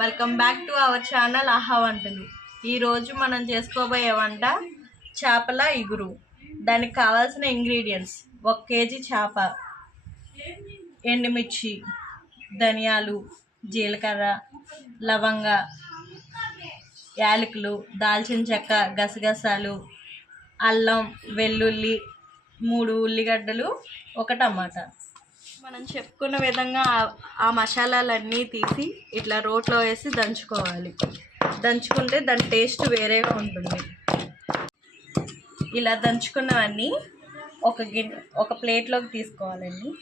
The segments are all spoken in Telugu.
Welcome back to our channel ఆహా వంటలు ఈరోజు మనం చేసుకోబోయే వంట చేపల ఇగురు. దానికి కావాల్సిన ఇంగ్రీడియంట్స్ ఒక కేజీ చేప ఎండుమిర్చి ధనియాలు జీలకర్ర లవంగ యాలకులు దాల్చిన చెక్క గసగసాలు అల్లం వెల్లుల్లి మూడు ఉల్లిగడ్డలు ఒక టమాటా. మనం చెప్పుకున్న విధంగా ఆ- మసాలాలన్నీ తీసి ఇట్లా రోట్లో వేసి దంచుకోవాలి. దంచుకుంటే దాని టేస్ట్ వేరేగా ఉంటుంది. ఇలా దంచుకున్నవన్నీ ఒక గిన్నె ఒక ప్లేట్లోకి తీసుకోవాలండి.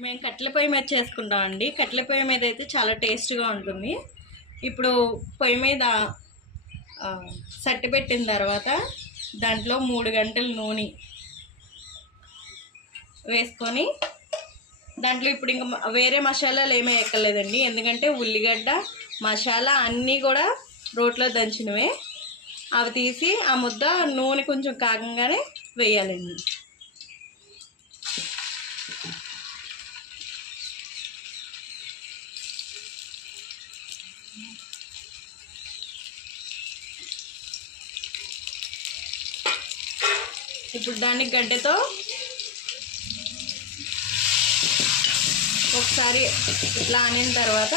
మేము కట్టెల పొయ్యి మీద చేసుకుంటామండి. కట్టెల పొయ్యి మీద అయితే చాలా టేస్ట్గా ఉంటుంది. ఇప్పుడు పొయ్యి మీద సట్టి పెట్టిన తర్వాత దాంట్లో మూడు గంటల నూనె వేసుకొని దాంట్లో ఇప్పుడు ఇంకా వేరే మసాలాలు ఏమీ ఎక్కలేదండి ఎందుకంటే ఉల్లిగడ్డ మసాలా అన్నీ కూడా రోట్లో దంచినవే. అవి తీసి ఆ ముద్ద నూనె కొంచెం కాగంగానే వేయాలండి. ఇప్పుడు దాన్ని గడ్డతో ఒకసారి ఇట్లా అనిన తర్వాత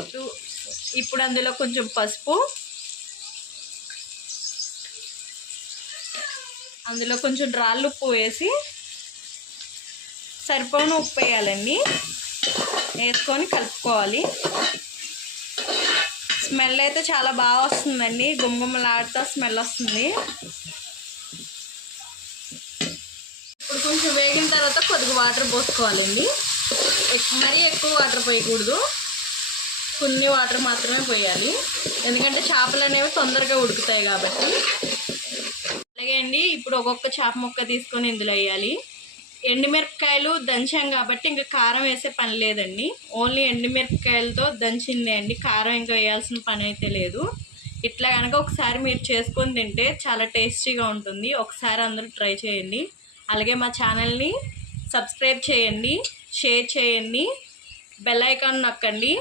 ఇప్పుడు- ఇప్పుడు అందులో కొంచెం పసుపు అందులో కొంచెం రాళ్ళు ఉప్పు వేసి సరిపోను ఉప్పు వేయాలండి. వేసుకొని కలుపుకోవాలి. స్మెల్ అయితే చాలా బాగా వస్తుందండి. గుమ్మగుమ్మలాడుతూ స్మెల్ వస్తుంది. ఇది కొంచెం వేగిన తర్వాత కొద్దిగా వాటర్ పోసుకోవాలండి. మరీ ఎక్కువ వాటర్ పోయకూడదు. కొన్ని వాటర్ మాత్రమే పోయాలి. ఎందుకంటే చేపలు అనేవి తొందరగా ఉడుకుతాయి కాబట్టి. అలాగే అండి ఇప్పుడు ఒక్కొక్క చేప ముక్క తీసుకొని ఇందులో వేయాలి. ఎండుమిరపకాయలు దంచాం కాబట్టి ఇంకా కారం వేసే పని లేదండి. ఓన్లీ ఎండుమిరపకాయలతో దంచిందే అండి. కారం ఇంకా వేయాల్సిన పని అయితే లేదు. ఇట్లా కనుక ఒకసారి మీరు చేసుకొని తింటే చాలా టేస్టీగా ఉంటుంది. ఒకసారి అందరూ ట్రై చేయండి. అలాగే మా ఛానల్ని సబ్స్క్రైబ్ చేయండి షేర్ చేయండి బెల్ ఐకాన్ నొక్కండి.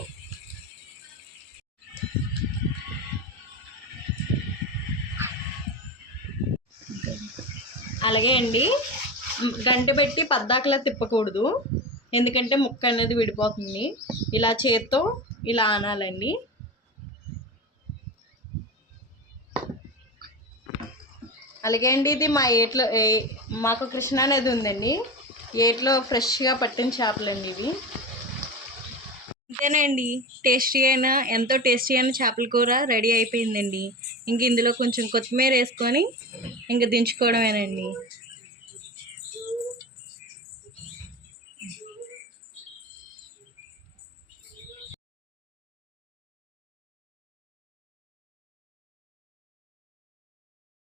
అలాగే అండి గంట పెట్టి పద్దాకలా తిప్పకూడదు ఎందుకంటే ముక్క అనేది విడిపోతుంది. ఇలా చేత్తో ఇలా అనాలండి అలాగే అండి ఇది మా ఏట్లో ఏ- మాకు కృష్ణ అనేది ఉందండి. ఏట్లో ఫ్రెష్గా పట్టిన చేపలండి ఇవి. అంతేనండి. టేస్టీ అయిన ఎంతో టేస్టీ అయిన చేపల కూర రెడీ అయిపోయిందండి. ఇంక ఇందులో కొంచెం కొత్తిమీర వేసుకొని ఇంక దించుకోవడమేనండి.